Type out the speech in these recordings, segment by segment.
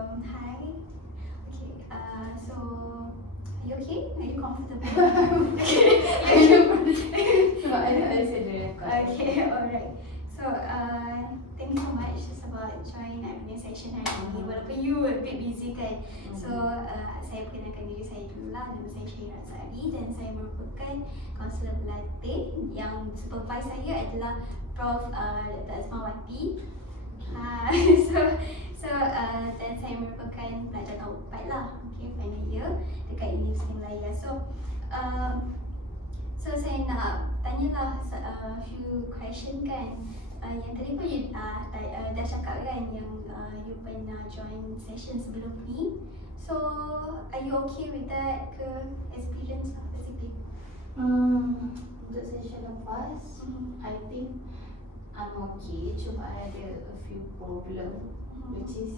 Hi. Okay. So, are you okay? Are you comfortable? Sebab I said the record. Okay. Alright. So, thank you so much sebab join I punya session hari ni. Walaupun you a bit busy kan. So, saya perkenalkan diri saya dulu lah. Nama saya Syahira Azhari dan saya merupakan kaunselor berlatih. Yang supervise saya adalah Prof. Dr. Azmawati. Dan saya merupakan pelajar tahun 4 lah, okay, final year dekat Universiti Malaya. So saya nak tanyalah few question kan. Yang tadi pun you dah cakap kan yang you pernah join session sebelum ni. So are you okay with that ke experience lah basically? Untuk session lepas, I think I'm okay. Cuma I ada a few problem, which is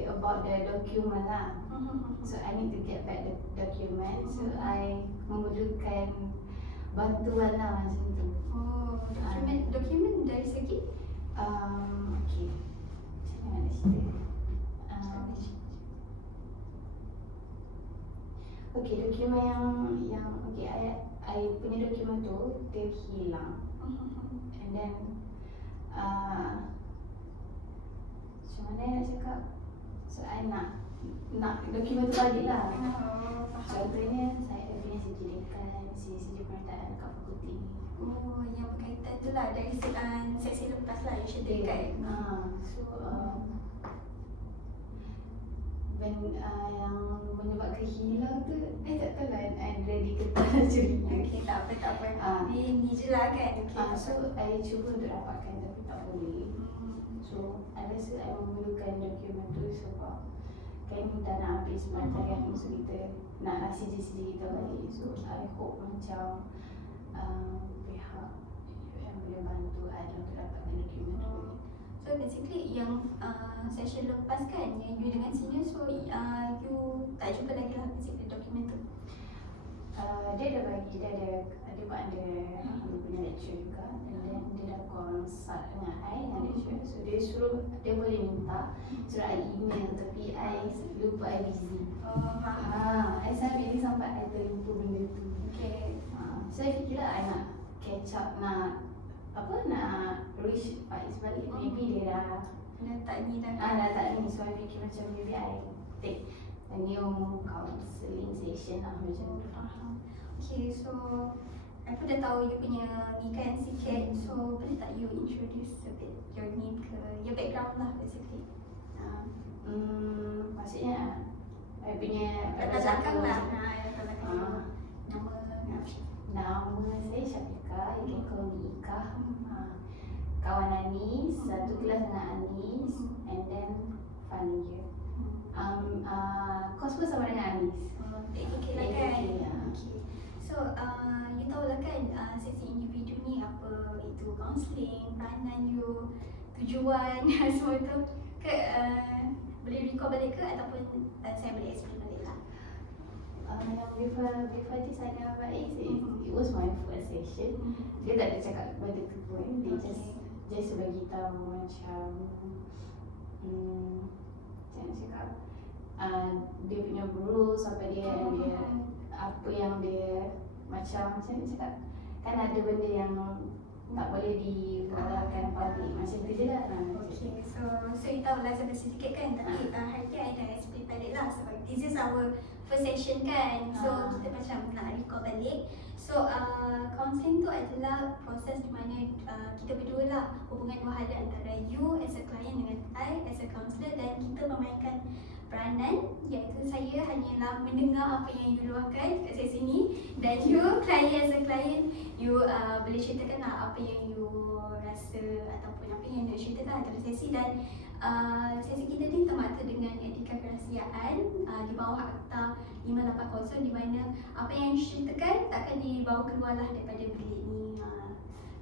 about the document lah. So I need to get back the document. So I memerlukan bantuan lah macam tu. Oh, dokumen dari segi? Okay. Macam mana nak cerita? Okay, dokumen yang okay, I punya dokumen tu dia hilang. And then macam mana nak cakap? So I nak dokumen tu balik lah. Contohnya saya punya sijil penyertaan kat fakulti ni. Oh, yang berkaitan tu lah dari seksi lepas lah you ceritakan. So yang menyebabkan hilang tu tak tahu lah I ready ke tak nak cerita. Okay, tak apa. Ni je lah kan. Okay, so I cuba untuk dapatkan tapi tak boleh. So I rasa I memerlukan dokumen tu sebab kan dah nak habis pelajaran ni. So kita nak sijil-sijil kita balik. So I hope macam pihak yang boleh bantu I untuk dapatkan dokumen tu. So basically yang session lepas kan yang you dengan senior, so you tak jumpa lagi lah basically dokumen tu. Dia ada bagi, dia punya lecture juga. And then dia dah consult dengan I dengan lecture. So dia suruh, dia boleh minta suruh I email tapi I lupa, I busy. I sampai I terlupa benda tu. Okay. So I fikir lah I nak catch up, nak reach Faiz balik. Maybe dia dah tak ni. So I fikir macam maybe I take a new counselling session lah macam tu. Okay, so aku dah tahu you punya ni kan sikit. So boleh tak you introduce a bit your name ke your background lah basically? Maksudnya I punya latar belakang lah. Nama saya Syafiqah, you can call me Ika. Kawan Anis, satu kelas dengan Anis, and then final year. Kos pun sama dengan Anis. Okay lah kan? Okay. So, you tahu lah kan sesi individu ni apa itu counselling, peranan you, tujuan semua tu ke boleh recall balik ke ataupun saya boleh explain balik lah. Yang before this saya dengan Faiz, it was my first session. Dia tak ada cakap benda tu pun. Dia just bagi tahu macam macam nak cakap dia punya rules apa dia apa yang dia macam nak cakap kan ada benda yang tak boleh dibuatkan public macam tu je lah. Okay, so you tahu lah sampai sedikit kan, tapi hari ni I dah explain balik lah sebab this is our first session kan. So kita macam nak recall balik. So counselling tu adalah proses di mana kita berdua lah, hubungan dua hala antara you as a client dengan I as a counsellor, dan kita memainkan peranan, iaitu saya hanyalah mendengar apa yang you luahkan kat sesi ni, dan you client as a client, you boleh ceritakan lah apa yang you rasa ataupun apa yang you ceritakan antara sesi. Dan sesi kita ni termata dengan etika kerahsiaan di bawah Akta 58 di mana apa yang diceritakan takkan dibawa keluar lah daripada bilik ni.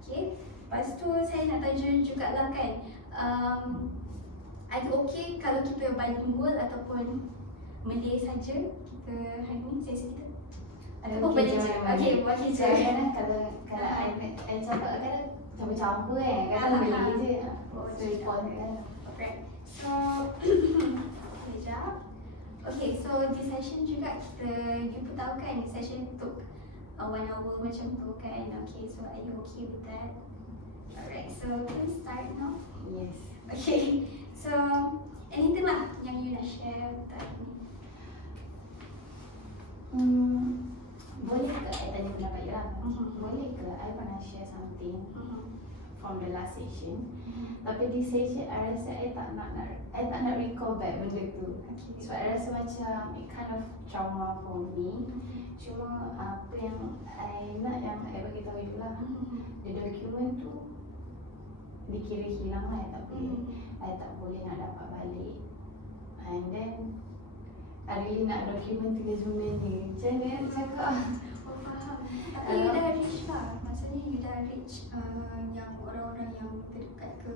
Okay. Lepas tu saya nak tanya jugalah kan, ada okey kalau kita bilingual ataupun Malay saja kita hari ni sesi kita? Ataupun boleh je? Okay, boleh je. Kalau I cakap kan campur-campur kan, Malay je. So, Alright. So So di session juga kita jumpa tahu kan, di session untuk 1 hour macam tu kan. Okay, so are you okay with that? Alright, so can start now. Yes. Okay, so anything lah yang you nak share tentang ni? Boleh ke I tanya pendapat you lah? Mhm. Boleh ke I pernah share something from the last session, Mhm. tapi di session I rasa I tak nak recall back benda tu. Okay. So I rasa macam it kind of trauma for me. Cuma apa yang I nak yang I bagi tahu you lah, the document tu dikira hilang lah, tapi I tak boleh nak dapat balik. And then I really nak dokumen tu resume ni. Macam mana nak cakap? Oh, faham. Tapi you dah reach lah. Maksudnya you dah reach yang orang-orang yang terdekat ke?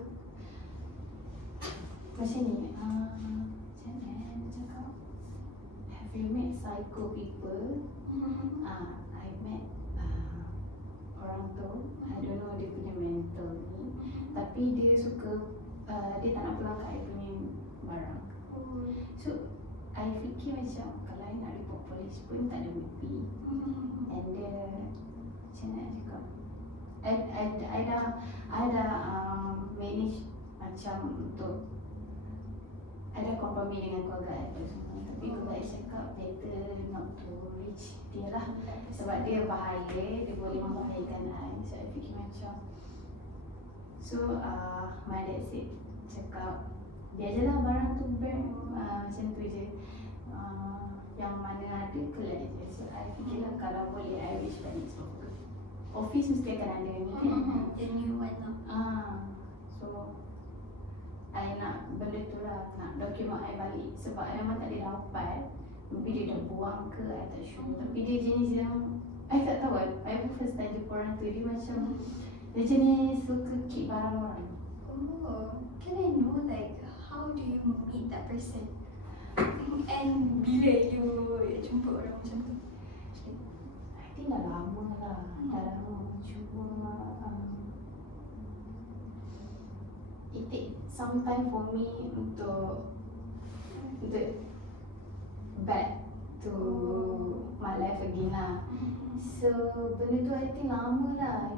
Macam ni, macam mana nak cakap? Have you met psycho people? I met orang tu, I don't know dia punya mental ni, tapi dia suka, dia tak nak pulang kat I punya barang. Oh. So, I fikir macam kalau I nak report polis pun tak ada bukti. And macam mana nak cakap, I dah manage macam untuk I dah kompromi dengan keluarga I apa semua, tapi keluarga I cakap better not to reach dia lah, sebab dia bahaya, dia boleh membahayakan I. So I fikir macam, so my dad said, cakap dia je lah barang tu macam tu je, yang mana ada collect je. So I fikir lah kalau boleh I wish balik sebab office mesti akan ada ni kan. The new one lah. So I nak benda tu lah, nak dokumen I balik sebab I memang tak boleh dapat. Maybe dia dah buang ke, I tak sure. Tapi dia jenis yang I tak tahu, I first time jumpa orang tu, dia macam dia jenis suka keep barang orang. Oh, can I know like how do you meet that person? And bila you jumpa orang macam tu? I think dah lama lah, dah lama. Cuma it take some time for me untuk back to my life again lah. So benda tu I think lama lah,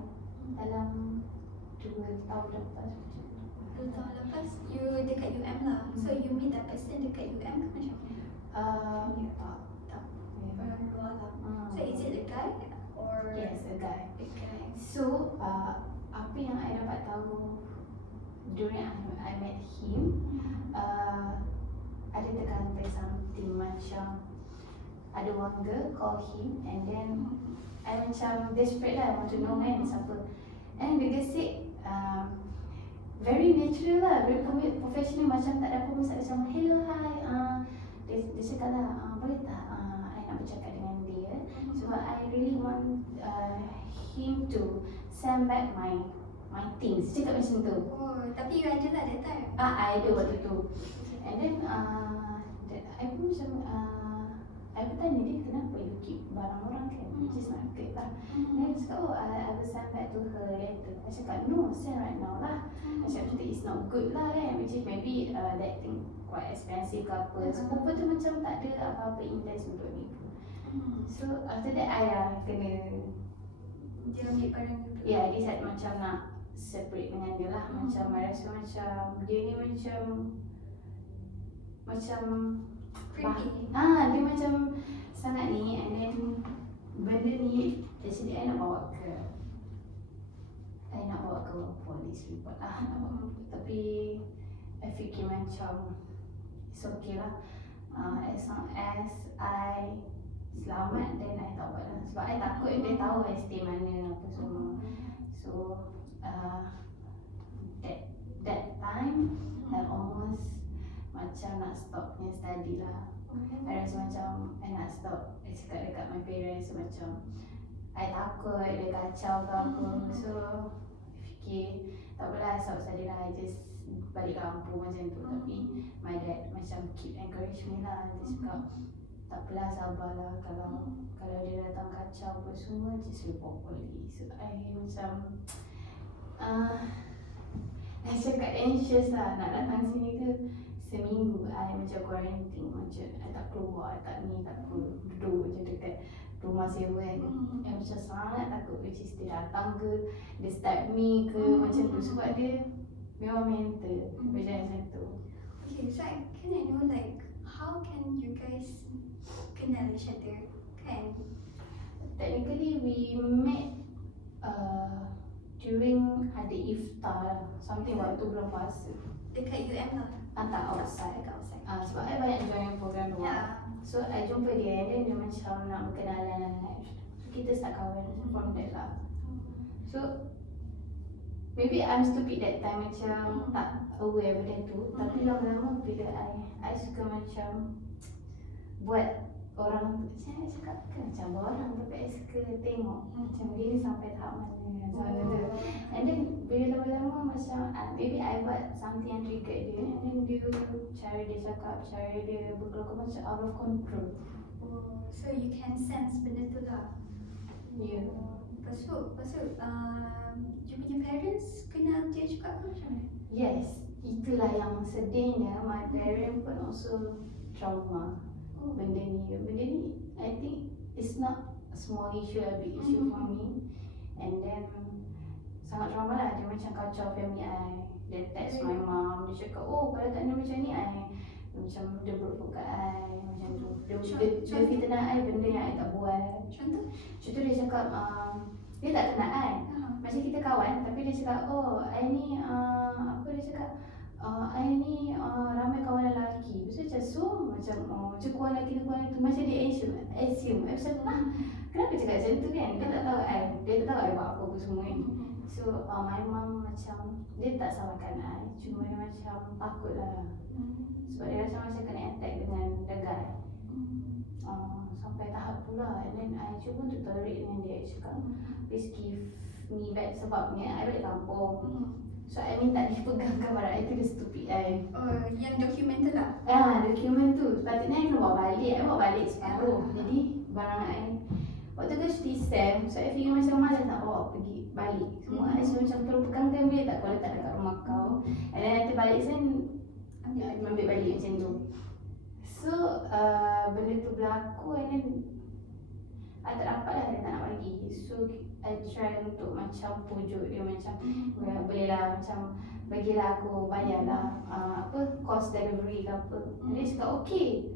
dalam 2 tahun lepas macam tu. 2 tahun lepas you dekat UM lah. So you meet that person dekat UM ke macam mana? Tak. Orang luar lah. So is it a guy or Yes, a guy. a guy? So apa yang I dapat tahu during I met him, ada terkandung something macam ada one girl call him, and then I macam desperate lah, I want to know man siapa. And the girl said very natural lah, very professional, macam tak ada apa masalah, macam hello hi, dia cakap lah boleh tak I nak bercakap dengan dia sebab I really want him to send back my things. Cakap macam tu. Oh, tapi you ada lah that time. I ada waktu tu. And then I pun macam I pun tanya dia kenapa you keep barang orang kan, which is not good lah. Then dia cakap I will send back to her later. I cakap no, send right now lah. I cakap it's not good lah kan, which is maybe that thing quite expensive ke apa. So perempuan tu macam tak ada apa-apa intense untuk nipu. So after that I kena Dia ambil barang tu. dia decide macam nak separate dengan dia lah. Macam I rasa macam dia ni macam Creepy. dia macam sangat ni. And then benda ni actually I nak bawa ke polis report lah, nak bawa. Tapi I fikir macam it's okay lah, as long as I selamat then I tak buat lah. Sebab I takut dia tahu I stay mana apa semua. So that time I almost macam nak stop punya study lah. I rasa macam I nak stop. I cakap dekat my parents macam I takut dia kacau ke apa. So fikir tak apalah, stop study lah, I just balik kampung macam tu. Tapi my dad macam keep encourage me lah. Dia cakap tak apalah, sabarlah, kalau dia datang kacau apa semua just report polis. So I macam I cakap anxious lah nak datang sini ke. seminggu I macam quarantine, macam I tak keluar, tak duduk je dekat rumah sewa kan. I macam sangat takut, which is dia datang ke, dia stab me ke, macam tu, sebab dia memang mental macam tu. Okay, so can I know like how can you guys kenal each other kan? Technically we met during ada iftar lah, something waktu bulan puasa. Dekat UM lah. Tak outside. Dekat outside. Sebab I banyak join program luar. Ya. So I jumpa dia, and then dia macam nak berkenalan. So kita start kawan from that lah. So maybe I'm stupid that time, macam tak aware benda tu. Tapi lama-lama bila I suka macam buat orang, saya cakap kan macam orang, tapi I suka tengok macam dia ni sampai tahap mana, macam tu. And then bila lama-lama macam maybe I buat something yang trigger dia, and then dia cara dia cakap, cara dia berkelakar macam out of control. So you can sense benda tu lah. Yeah. Lepas tu you punya parents kenal dia juga ke macam mana? Yes, itulah yang sedihnya. My parents pun also trauma. Benda ni I think it's not a small issue, a big issue for me. And then sangat trauma lah. Dia macam kacau family I. Dia text my mom, dia cakap, oh kalau tak ada macam ni macam dia berpuk kat I, macam tu. Dia fitnah I benda yang I tak buat. Contoh dia cakap dia tak kenal I. Macam kita kawan, tapi dia cakap, oh I ni apa dia cakap, I ni ramai kawan lelaki. Lepas tu macam kawan lelaki tu, macam dia assume. I macam kenapa cakap macam tu kan? Dia tak tahu I buat apa semua kan. So my mom macam dia tak salahkan I, cuma dia macam takut lah. Sebab dia rasa macam kena attack dengan the guy. Sampai tahap tu lah. And then I cuba untuk tolerate dengan dia. Cakap please give me back, sebabnya I balik kampung. So I minta dia pegang gambar I tu, dia stupid I. Yang dokumen tu lah. Dokumen tu sepatutnya I kena bawa balik. I bawa balik separuh. Jadi barang I waktu tu cuti SEM, so I fikir macam malas nak bawa pergi balik semua. I so macam terus pegangkan boleh tak kau letak dekat rumah kau, and then nanti balik sen ambil balik macam tu. So benda tu berlaku, and then I tak dapat lah, dia tak nak bagi. So I try untuk macam pujuk dia, macam boleh lah, macam bagilah aku, bayarlah cost delivery ke apa. And dia cakap okay,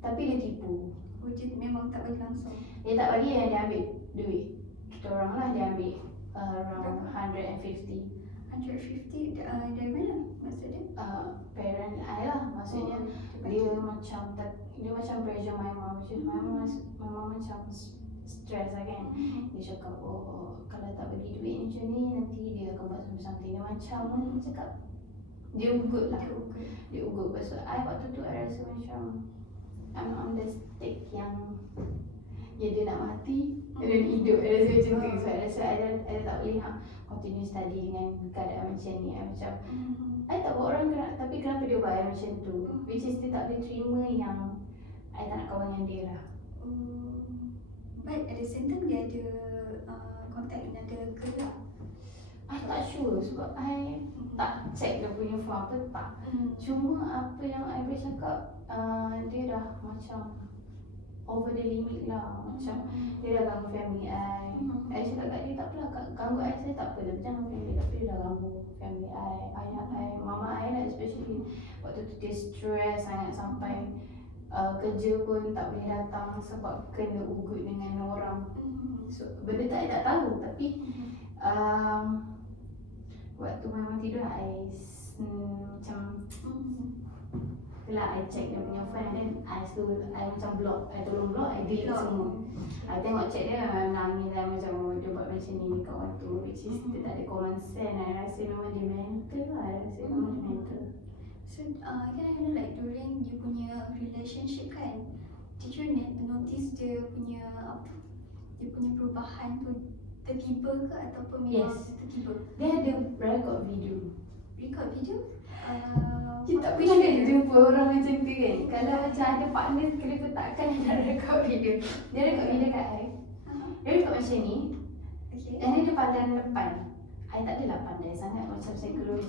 tapi dia tipu. Dia memang tak bagi langsung. Dia tak bagi, dia ambil duit kita orang lah. Dia ambil around 150. 150 dari mana maksudnya? Parent I lah, maksudnya dia macam pressure my mom. My mom macam stress lah kan. Dia cakap kalau tak bagi duit macam ni, nanti dia akan buat something. Dia macam cakap dia ugut lah. Dia ugut. Lepas tu I waktu tu I rasa macam I'm on the stage yang dia nak mati dan hidup. I rasa macam tu. So I rasa I tak boleh continue study dengan keadaan macam ni. I macam I tak buat orang kena, tapi kenapa dia buat I macam tu, which is dia tak boleh terima yang I tak nak kawan dengan dia lah. But at the same time dia ada contact dengan dia ke lah? I tak sure sebab I tak check dia punya phone apa tak. Cuma apa yang I boleh cakap, dia dah macam over the limit lah. Macam dia dah ganggu family I. I cakap kat dia, tak apalah ganggu I, saya tak apa, dia jangan family. Tapi dia dah ganggu family I, ayah I, mama I lah especially. Waktu tu dia stress sangat sampai kerja pun tak boleh datang sebab kena ugut dengan orang. So benda tu I tak tahu, tapi waktu memang tidur I macam itulah, I check dia punya phone, and then I macam block, I tolong block, I delete semua. I tengok check dia memang nangis lah, macam dia buat macam ni kat waktu, which is dia tak ada common sense. I rasa memang dia mental lah, I rasa memang dia mental. So can I know like during you punya relationship kan, did you notice dia punya perubahan tu tertiba ke ataupun memang tertiba? Dia ada record video. Record video? Kita tak pernah kan jumpa orang macam tu kan. Kalau macam ada partner kena tu takkan dia nak record video. Dia record video kat I. Dia record macam ni. Okay. Dan dia pandang depan. I tak adalah pandai sangat macam psikologi.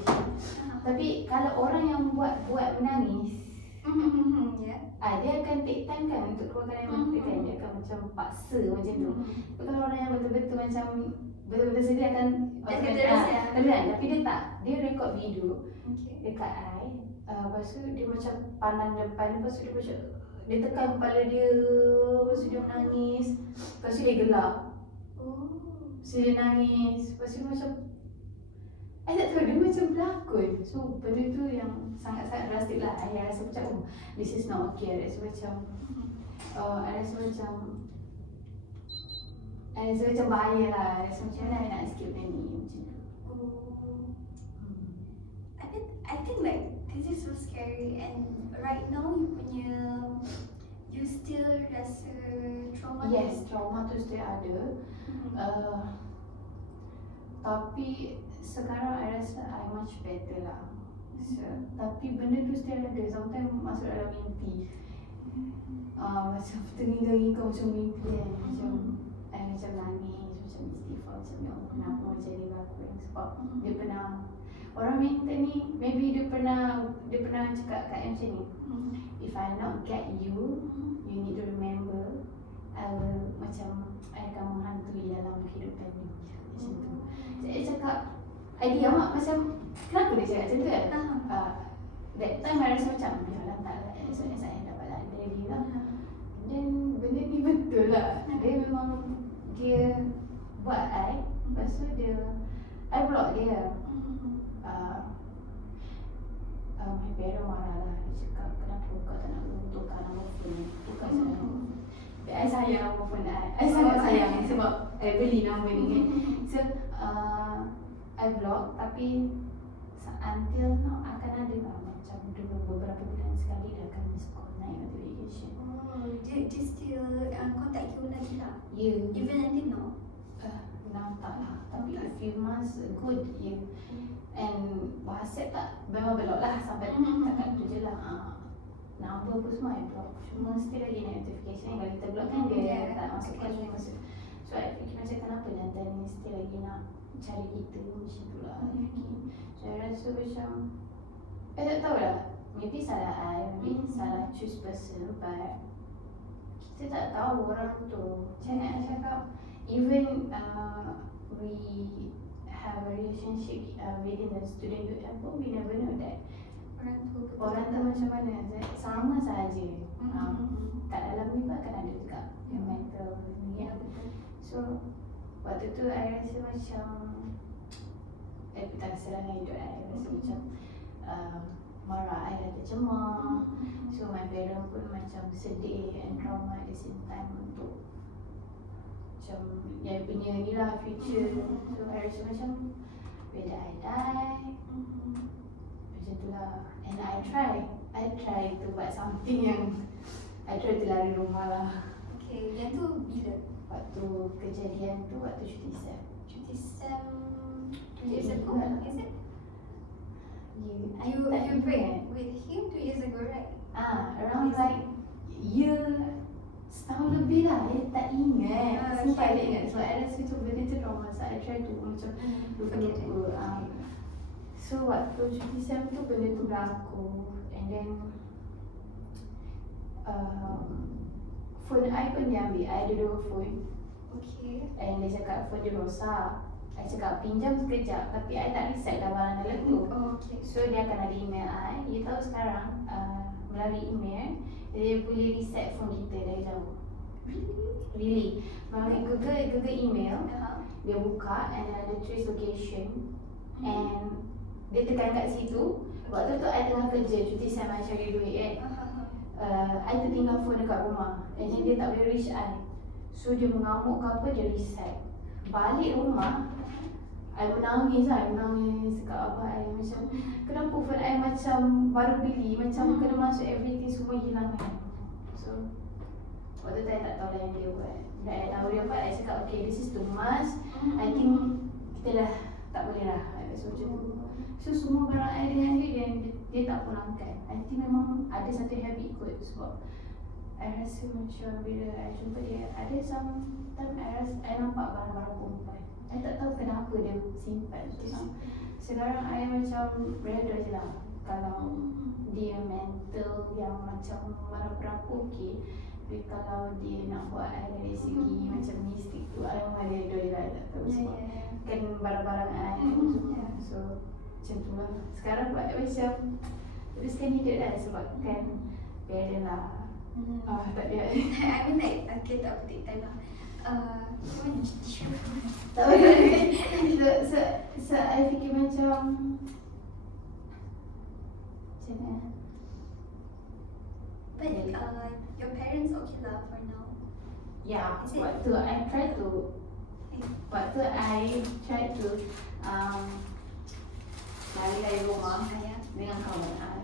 Tapi kalau orang yang buat menangis, dia akan take time kan untuk keluarkan air mata kan. Dia akan macam paksa macam tu. Tapi kalau orang yang betul-betul macam betul-betul sedih akan tapi dia tak. Dia record video dekat I. Lepas tu dia macam pandang depan. Lepas tu dia macam dia tekan kepala dia. Lepas tu dia menangis. Lepas tu dia gelap. Lepas tu dia nangis. Lepas tu macam I tak tahu, dia macam berlakon. So benda tu yang sangat-sangat drastik lah. I rasa macam this is not okay. I rasa macam bahaya lah. I rasa macam mana I nak escape benda ni macam tu. I think like this is so scary, and right now you still rasa trauma. Yes, trauma tu still ada. Tapi sekarang I rasa I much better lah. Tapi benda tu still ada. Sometimes masuk dalam mimpi. Macam terngiga-ngiga macam mimpi kan. Macam I macam nangis, macam istighfar, macam ya Allah kenapa macam ni berlaku. Sebab dia pernah, orang mental ni maybe dia pernah cakap kat I macam ni. If I not get you, you need to remember I will macam I akan menghantui dalam kehidupan ni. Macam tu. Saya cakap, I diam lah macam kenapa dia cakap macam tu kan? That time I rasa macam yalah taklah, as soon as I dapat lagi lah. Dan benda ni betul lah. Dia memang dia buat I. Lepas tu I block dia. My parents marah lah. Dia cakap kenapa kau tak nak tukar nama phone. Tukar je nama phone. I sayang nama phone I sangat sayang sebab I beli nama ni kan. So I block, tapi until now akan ada lah macam dulu beberapa bulan sekali dia akan miss call, naik notification. Dia still contact you lagi lah? Yeah. Even until now? Now tak lah. Tapi a few months good, yeah. And WhatsApp tak, memang block lah sampai takat tu je lah. Number pun semua I block. Cuma still lagi naik notification. Kalau kita block kan dia tak masuk call, dia masuk. So I fikir macam kenapa jantan ni still lagi nak cari kita macam tu lah. So I rasa macam I tak tahu lah. Maybe salah I, maybe salah choose person, but kita tak tahu orang tu. Macam mana I cakap, even we have a relationship within the student group pun we never know that orang tu macam mana. Sama sahaja. Kat dalam ni pun akan ada juga yang mental ni. So waktu tu I rasa macam I tak rasa dengan hidup I rasa macam marah, I rasa cemar. So my parents pun macam sedih and trauma at the same time untuk macam dia punya ni lah future. So I rasa macam whether I die macam tu lah. And I try to buat something yang I try to lari rumah lah. Okay, yang tu bila? Waktu kejadian tu, waktu cuti SEM. Cuti SEM 2 years ago, is it? You break with him 2 years ago, right? Around like year setahun lebih lah. I tak ingat. Sumpah I tak ingat. So I rasa tu benda tu trauma. So I try to macam lupa. So waktu cuti SEM tu benda tu berlaku. And then phone I pun dia ambil. I ada 2 phone. Okay. And dia cakap phone dia rosak. I cakap pinjam sekejap, tapi I tak reset dah barang dalam tu. Okay. So dia akan ada email I. You tahu sekarang melalui email dia boleh reset phone kita dari jauh. Really? Melalui Google email, dia buka and ada trace location. And dia tekan kat situ. Waktu tu I tengah kerja, cuti SEM I cari duit kan. I tertinggal phone dekat rumah. And then dia tak boleh reach I. So dia mengamuk ke apa, dia reset. Balik rumah, I menangis lah. I menangis kat abang I macam kenapa phone I macam baru beli, macam kena masuk everything semua hilang kan. So waktu tu I tak tahu lah yang dia buat. Dan I tahu dia buat, I cakap okay this is too much. I think kita dah tak boleh lah. So macam tu. So semua barang I dengan dia tak pulangkan. I think memang ada satu habit kot. Sebab I rasa macam bila I jumpa dia, ada some time I nampak barang-barang perempuan. I tak tahu kenapa dia simpan tu. Sekarang I macam reda je lah. Kalau dia mental yang macam marah perapu, okay. Tapi kalau dia nak buat I dari segi macam mistik tu, I memang reda je lah. I tak tahu sebab kan barang-barang I so macam tu lah. Sekarang buat macam teruskan hidup lah sebab kan parent lah. Tak ada. I mean like, okay, tak apa, take time lah. Mana tisu? Tak boleh. So I fikir macam mana? But your parents okay lah for now? Ya, Is it? waktu I try to lari dari rumah dengan kawan I.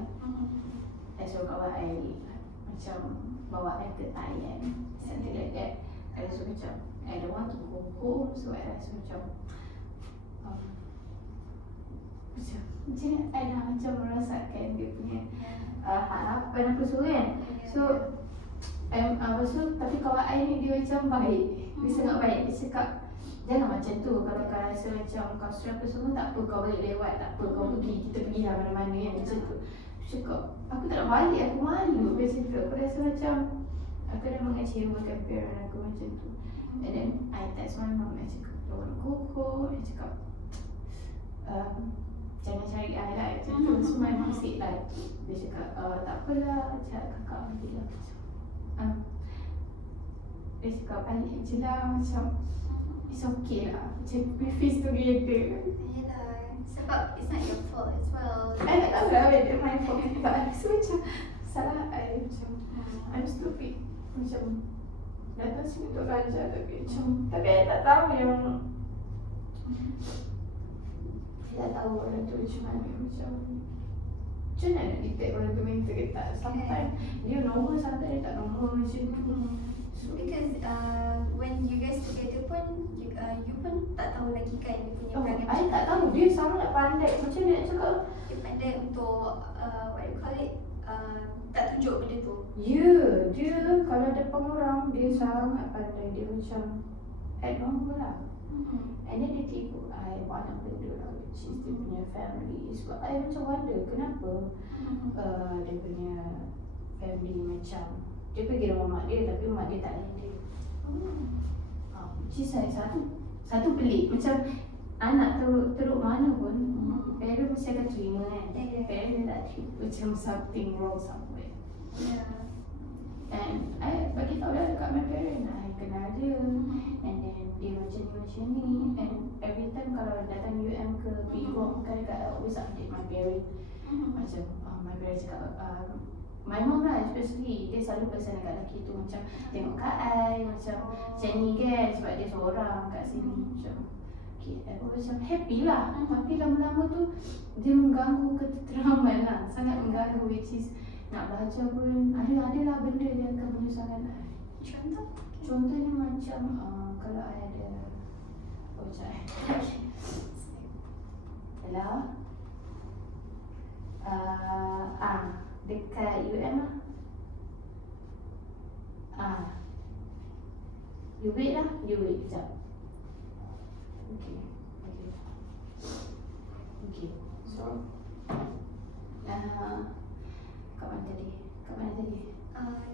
I suruh kawan I macam bawa I ke Thailand, something like that. I rasa macam I don't want to go home, so I rasa macam I dah macam merasakan dia punya harapan apa semua kan. So tapi kawan I ni dia macam baik. Dia sangat baik. Dia cakap jangan macam tu. Kalau kau rasa macam kau stress apa semua, tak apa, kau balik lewat, tak apa, kau pergi, kita pergi lah mana-mana kan, macam tu. Dia cakap aku tak nak balik, aku malu. Macam tu. Aku rasa macam aku dah mengecewakan parent aku macam tu. And then I text my mom. I cakap don't want to go home. I cakap jangan cari I lah macam tu. So my mom said like, dia cakap tak apalah, cakap kakak nanti lah. Dia cakap balik je lah, macam it's okay lah, macam we face together. Yelah, sebab it's not your fault as well. I tak tahu lah whether my fault, but I rasa macam salah I, macam I'm stupid. Macam datang sini untuk belajar tapi I tak tahu yang I tak tahu orang tu macam mana, macam mana nak detect orang tu mental ke tak. Sometimes dia normal, sometimes dia tak normal macam tu. So, because when you guys together pun you pun tak tahu lagi kan dia punya perangai I tak tahu, dia sangat pandai. Macam dia nak cakap, dia pandai untuk what you call it, tak tunjuk benda tu. ya, dia kalau depan orang dia sangat pandai. Dia macam act normal lah. And then dia tipu I banyak benda lah, which is dia punya family. Sebab I macam wonder kenapa dia punya family macam dia pergi rumah mak dia tapi mak dia tak layan dia. Which is like satu pelik. Macam anak teruk mana pun parent mesti akan terima kan. Parent dia tak terima, macam something wrong somewhere. And I bagi tahu dah dekat my parent, I kenal dia. And then dia macam ni. And every time kalau datang UM ke Bigong kan, I always update my parent. Macam my parent cakap my mom lah especially, dia selalu pesan dekat lelaki tu macam tengok kat I macam ni kan, sebab dia seorang kat sini. Macam okay, aku macam happy lah. Tapi lama-lama tu dia mengganggu ketenteraman lah, sangat mengganggu, which is nak belajar pun ada benda yang akan menyusahkan I. Contohnya macam kalau I ada hello dekat UM lah. You wait sekejap. Okay. So kat mana tadi?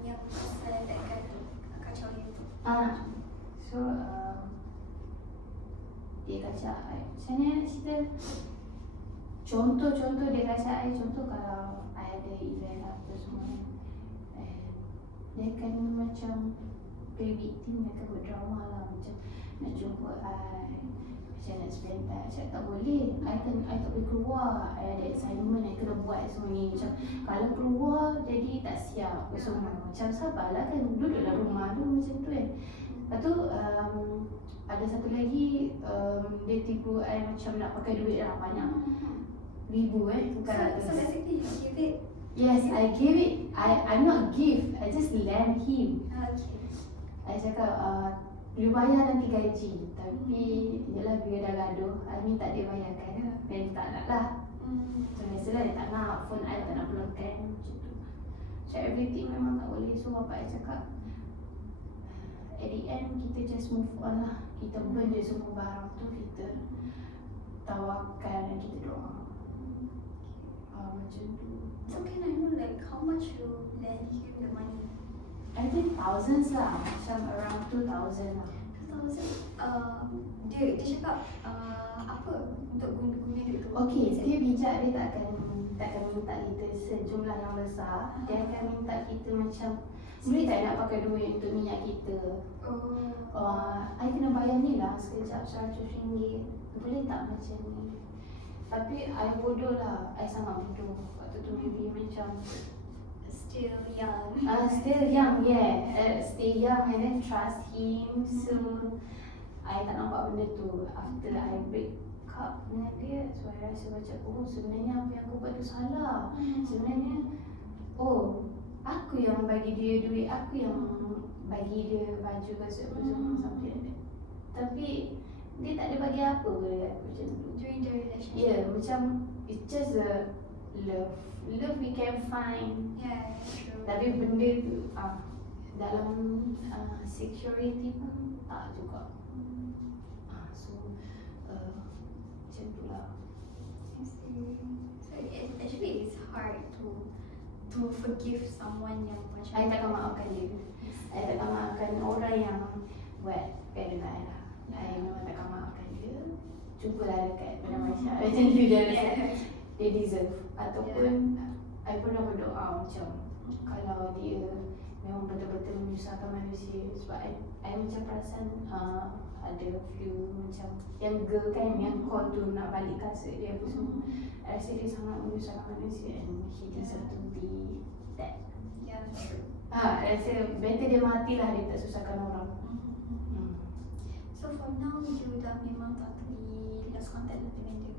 Yang saya letakkan kacau itu. So dia kacau I. Saya nak cerita contoh dia kacau I. Contoh kalau I ada event apa semua kan, dia akan macam play victim, dia akan buat drama lah. Macam nak jumpa I, macam nak spend time. Macam tak boleh, I tak boleh keluar, I ada assignment, I kena buat semua ni. Macam kalau keluar jadi tak siap semua. Macam sabarlah kan, duduklah rumah tu macam tu kan. Lepas tu ada satu lagi dia tipu I macam nak pakai duit lah banyak ribu bukan ratus. So basically you give it? Yes, I gave it. I'm not give, I just lend him. Okay. I cakap dia bayar nanti gaji. Tapi yelah bila dah gaduh, I minta dia bayarkan. Dan tak nak lah. So biasalah dia tak nak, phone I tak nak pelangkan macam tu. So everything memang tak boleh. So bapak I cakap at the end kita just move on lah. Kita burn je semua barang tu, kita tawakal dan kita doa. Macam tu. So can I know like how much you lend him the money? I think thousands lah, macam around 2,000 lah. 2000. Dia cakap apa untuk guna duit tu? Okay, dia bijak, dia takkan minta kita sejumlah yang besar. Dia akan minta kita macam, boleh tak nak pakai duit untuk minyak kita? I kena bayar ni lah sekejap RM100. Boleh tak macam ni? Tapi I bodoh lah, I sangat bodoh. Waktu tu maybe macam Still young. still young, yeah. Stay young and then trust him. So I tak nampak benda tu. After I break up dengan dia, so I rasa macam, oh sebenarnya apa yang aku buat tu salah. Sebenarnya, oh aku yang bagi dia duit, aku yang bagi dia baju ke semua something like that. Tapi dia tak ada bagi apa pun dekat aku macam tu. During the relationship. Yeah, macam it's just a love we can find. Yeah, true. Tapi benda tu dalam security pun tak juga. So macam tu lah. I see. So actually it's hard to forgive someone yang macam I takkan maafkan dia. I takkan maafkan orang yang buat bad dengan I lah. I memang takkan maafkan dia. Cubalah dekat pada Maisha. Macam tu dia rasa dia deserve. Ataupun I pun dah berdoa macam kalau dia memang betul-betul menyusahkan manusia. Sebab I macam perasan ada few macam yang girl kan yang call tu nak balik kasut dia apa semua. I rasa dia sangat menyusahkan manusia and he deserve to be that. Yeah, true. I rasa better dia matilah, dia tak susahkan orang. So for now you dah memang totally lost contact dengan dia.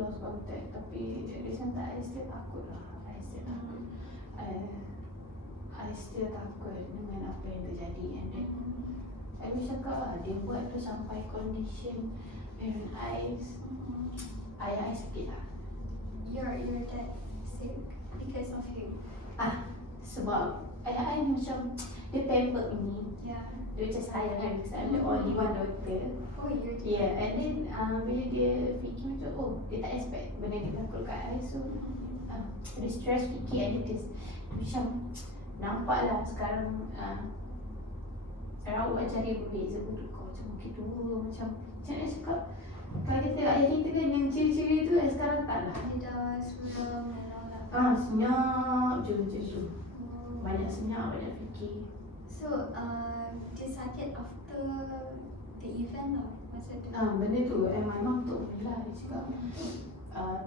Lost contact, tapi dia kata I still takut lah. I still takut. I still takut dengan apa yang terjadi. And then I wish cakap dia buat tu sampai condition parent I sakit lah. Your dad sick because of him. Sebab I macam dia pamper me. Yeah. Dia macam sayang kan, because I'm the only one daughter. Oh, you're Yeah, and then bila dia fikir macam, oh dia tak expect benda dia takut kat I. So dia stress fikir and dia macam nampak lah sekarang rawat cari beza pun kau macam begitu. Macam nak cakap, kalau kita ayah kita kan yang ciri-ciri tu, sekarang tak lah. Dia dah sebelum dan all that. Senyap je macam tu. Banyak senyap, banyak fikir. So dia sakit after the event lah masa tu. Benda tu my mom told me lah. Dia cakap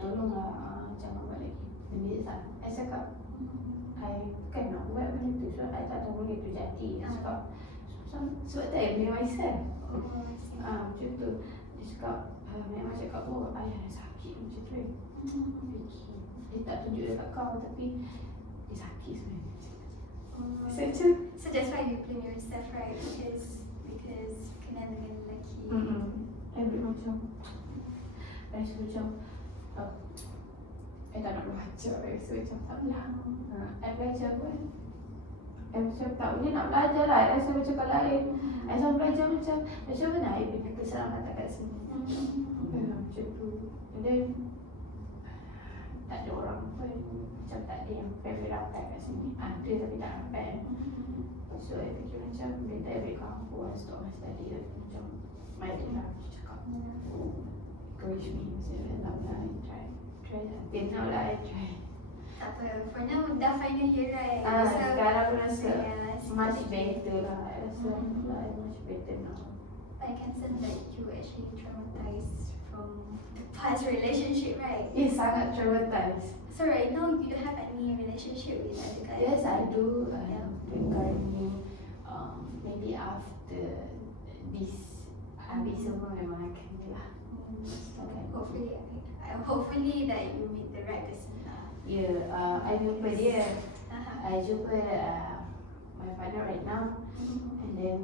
tolonglah jangan buat lagi benda tak. I cakap I kan nak buat benda tu, so I tak tahu benda tu jadi. Dia cakap sebab tak I blame myself. I see. Macam tu. Dia cakap memang cakap, oh ayah dah sakit macam tu. Dia tak tunjuk dekat kau tapi dia sakit sebenarnya. So that's why you blame yourself, right? Because kena dengan lelaki. I blame macam I rasa macam I tak nak belajar. I rasa macam tak lah. I belajar pun I macam tak boleh nak belajar lah. I rasa macam kalau I sama belajar macam mana I punya keselamatan kat sini. Macam tu. And then tak ada orang pun, macam tak ada yang family rapat kat sini. Ada tapi tak rapat. So I fikir macam better I balik kampung and stop my study. Macam my dad lah cakap encourage me. Macam tak lah, I try lah. Till now lah I try. Tak apa, for now dah final year right? Sekarang aku rasa yeah, much better lah. I rasa much better now. I can sense that you actually traumatized from the past relationship, right? Sangat traumatized. So right now you don't have any relationship with other guys? Yes, I do. Yeah. Currently, maybe after this habis semua memang akan ni lah. Okay. Hopefully that you meet the right person lah. Yeah, I jumpa dia. Uh-huh. I jumpa my partner right now. And then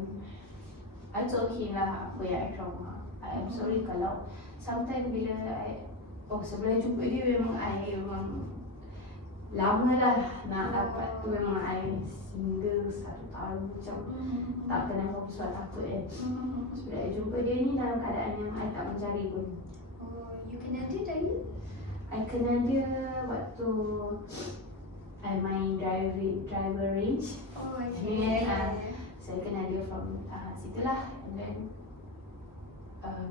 I told him lah apa yang I trauma. I am sorry kalau sometimes bila sebelum jumpa dia memang I lama lah nak dapat tu, memang I single 1 tahun macam tak pernah fokus sebab takut kan. So bila I jumpa dia ni dalam keadaan yang I tak mencari pun. Oh, you kenal dia dari? I kenal dia waktu I main driver range. Oh, okay. yeah. Saya kenal dia from situlah. And then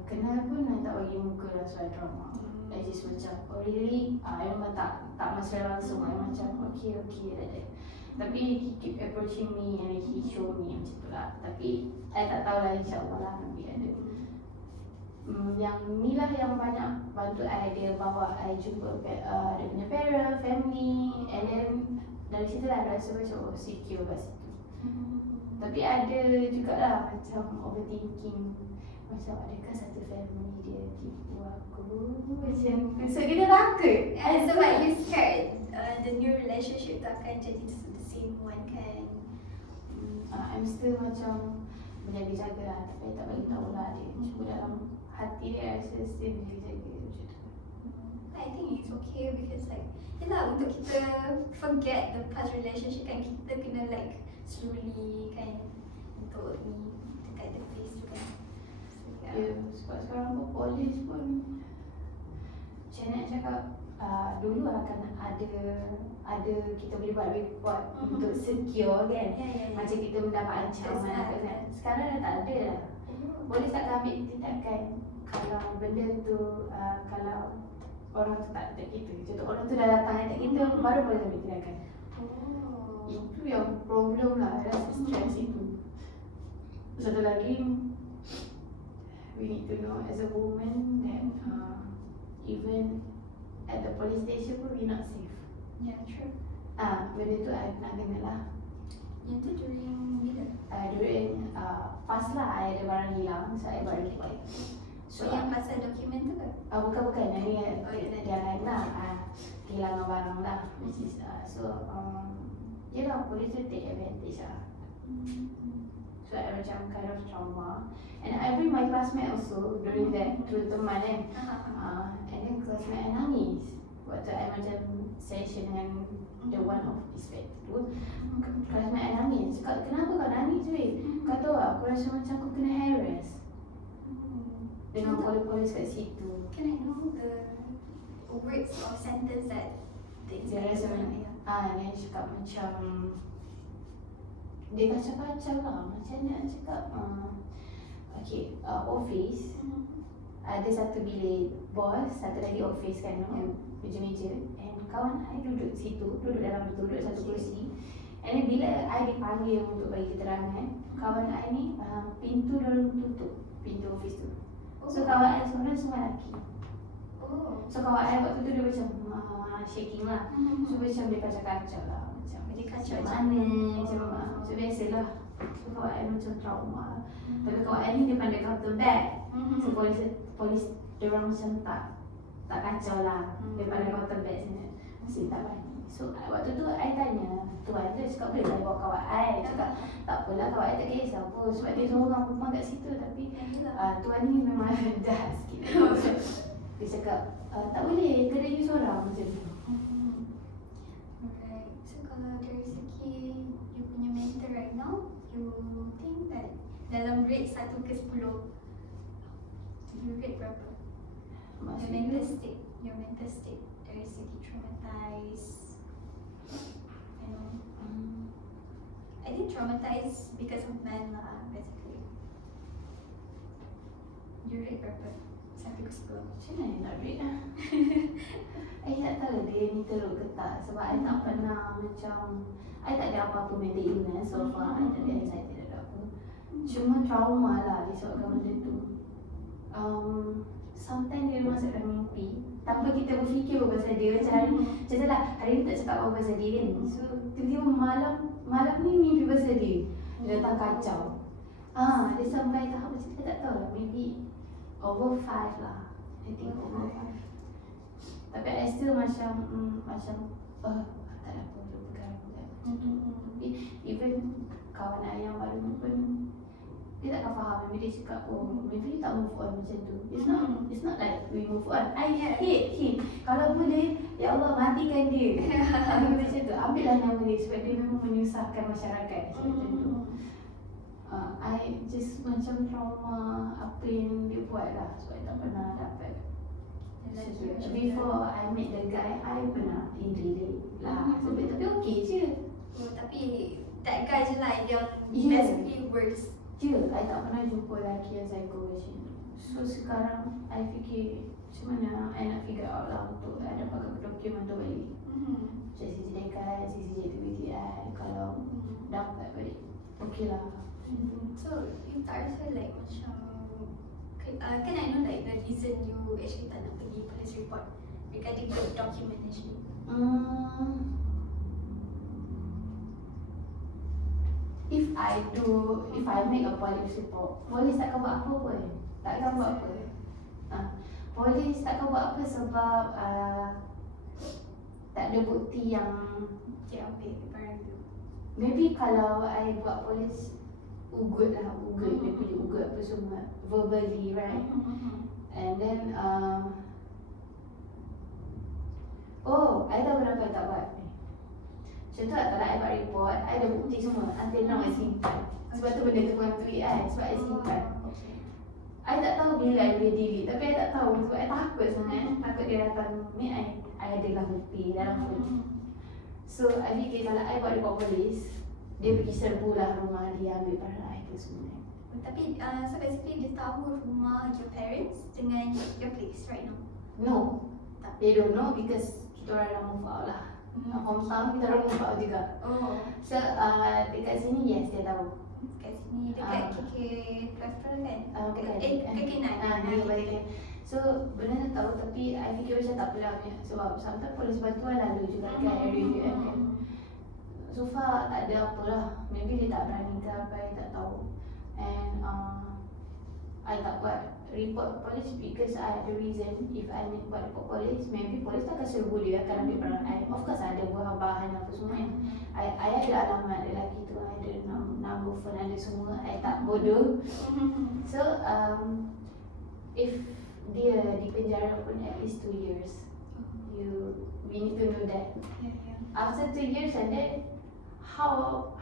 kenal pun I tak bagi muka lah soal drama. I just macam, oh really? I memang tak mesra langsung. I macam okay like that. Tapi he keep approaching me and he show me macam tu lah. Tapi I tak tahu lah, insyaAllah lah nanti ada. Yang ni lah yang banyak bantu I. Dia bawa I jumpa dia punya parent, family. And then dari situ lah rasa macam secure kat situ. Tapi ada jugalah macam overthinking. Macam adakah satu family dia tipu aku. Macam so kita takut. Sebab you scared the new relationship tu akan jadi the same one kan. I'm still macam menjaga-jaga lah. Tapi tak bagi tahu lah dia. Cuma dalam hati dia I rasa still menjaga-jaga macam tu. I think it's okay because like yelah, untuk kita forget the past relationship kan, kita kena like slowly kan untuk ni dekat the face tu kan. So, Ya, sebab sekarang pun polis pun macam nak cakap dulu akan ada kita boleh buat report untuk secure kan. Macam kita mendapat ancaman apa kan. Sekarang dah tak ada lah. Polis tak ambil tindakan kalau benda tu kalau orang tu tak attack kita. Contoh orang tu dah datang attack kita, baru boleh ambil tindakan. Itu yang problem lah, rasa stress itu. Satu lagi, we need to know as a woman that even at the police station pun we not safe. Yeah, true. Benda tu I nak kena lah. Yang tu during bila? During pas lah I ada barang hilang, so I buat report. So yang pasal dokumen tu ke? Bukan, yang ni yang lain lah. Kehilangan barang lah. Which is, so yelah, polis tu take advantage lah. So I macam kind of trauma. And I bring my classmate also during that teman kan. And then classmate I nangis. Waktu I macam session dengan the one of inspector tu, classmate I nangis. Cakap, kenapa kau nangis weh? Kau tahu aku rasa macam aku kena harass dengan polis-polis kat situ. Can I know the words or sentence that the Dia rasa dia cakap macam dia kacau-kacau lah. Macam nak cakap okay, office ada satu bilik bos, satu lagi office kan, meja-meja. And kawan I duduk situ, duduk dalam betul, duduk satu kursi. And then bila I dipanggil untuk bagi keterangan, kawan I ni pintu dorang tutup, pintu office tu. So kawan I seorang semua lelaki. So kawan I waktu tu dia macam shaking lah. So macam dia kacau-kacau lah. Macam dia kacau mana, macam so biasalah. So kawan I macam trauma lah. Tapi kawan I ni dia pandai counter back. So polis dia orang macam tak kacau lah. Dia pandai counter back sangat. Mesti tak berani. So waktu tu I tanya tuan dia, cakap boleh tak bawa kawan I? Cakap tak apalah, kawan I tak kisah pun. Sebab dia seorang perempuan kat situ. Tapi tuan ni memang jahat sikit. Dia cakap tak boleh, kena you seorang macam tu. Alright, so kalau dari segi you punya mental right now, you think that dalam rate 1 ke 10, you rate berapa? Your mental state dari segi traumatized, you know. I think traumatized because of men lah, basically. You rate berapa? 1 ke 10? Macam mana nak rate lah? I tak tahu dia ni teruk ke tak. Sebab I tak pernah macam I tak ada apa-apa mental illness so far. I tak ada anxiety, tak ada apa. Cuma trauma lah disebabkan benda tu. Sometimes dia masuk dalam mimpi tanpa kita berfikir apa pasal dia. Macam lah, hari ni tak cakap apa pasal dia kan. So tiba-tiba malam ni mimpi pasal dia. Dia datang kacau. Dia sampai tahap macam kita tak tahu lah. Maybe over 5 lah. I think over 5. Tapi I still macam tak ada apa, lupakan. Tapi even kawan I yang baru pun dia takkan faham. Maybe dia cakap, oh maybe dia tak move on macam tu. It's not like we move on. I hate him. Kalau boleh, ya Allah matikan dia. Ada macam tu. Ambillah nama dia sebab dia memang menyusahkan masyarakat macam tu. I just macam trauma apa yang dia buat lah sebab I tak pernah dapat. Before I met the guy, I pernah in relate lah. Tapi okay je. Oh, tapi that guy je lah yang basically worse. Je, I tak pernah jumpa lelaki yang psycho macam tu. So sekarang, I fikir macam mana I nak figure out lah untuk I dapatkan dokumen tu balik. Macam CJ Dekan, CJ TBTI, kalau dapat balik, okay lah. So, you tak rasa like macam can I know like the reason you actually tak nak pergi police report regarding the document actually? If I make a police report, polis takkan buat apa pun. Takkan buat apa. Polis takkan buat apa sebab tak ada bukti yang ambil barang tu. maybe kalau I buat polis ugut dia punya ugut apa semua verbally, right? And then I tahu kenapa I tak buat. Contoh lah, kalau I buat report, I ada bukti semua. Until now I simpan. Sebab tu benda tu mengantui I. Sebab I simpan. I tak tahu bila I boleh delete. Tapi I tak tahu sebab I takut sangat. Takut dia datang meet I. I adalah bukti dalam phone. So I fikir kalau I buat report polis, dia pergi serbu lah rumah dia, ambil barang I tu semua. Tapi so basically dia tahu rumah your parents dengan your place right now? No, they don't know because kita orang dah move out lah. Hometown kita orang move out juga. So dekat sini yes dia tahu. Dekat sini dekat KK12 kan? KK9. Ni so benda tu tahu tapi I fikir macam tak apalah punya. Sebab sometimes polis bantuan lalu juga kan area UM kan. So far tak ada apalah. Maybe dia tak berani ke apa, I tak tahu. And I tak buat report polis because I ada reason. If I need buat report polis, maybe polis takkan serbu dia akan ambil barang I. Of course ada bahan apa semua kan. I ada alamat lelaki tu, I ada number phone, ada semua. I tak bodoh. So if dia di penjara pun at least 2 years, we need to know that. After 2 years and then how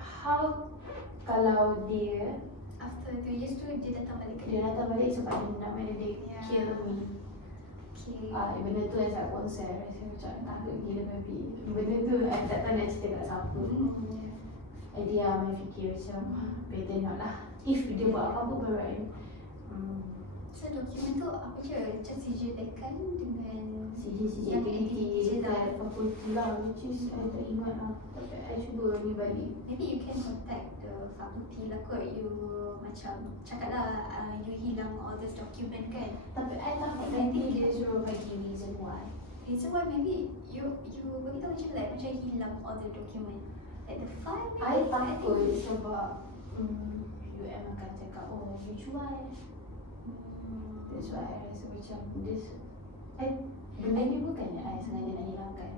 kalau dia after 2 years tu dia datang balik ke dia datang balik sebab dia nak mana dia kill me. Benda tu I sangat concern. Saya macam takut gila baby. Benda tu I tak tahu nak cerita kat siapa. I diam, I fikir macam better not lah. If dia buat apa-apa baru I So dokumen tu apa je? Macam CJ Dekan dengan CJ aktiviti dekat fakulti lah, which is I tak ingat lah. Tapi I cuba ni balik. Maybe you can contact the faculty lah kot. You macam cakap lah you hilang all this document kan. Tapi I takut nanti dia suruh bagi reason why. Reason why maybe you beritahu macam like macam hilang all the document. Like the file maybe. I takut sebab UM akan cakap, oh you jual. That's why I rasa macam this benda ni bukan I sengaja nak hilangkan.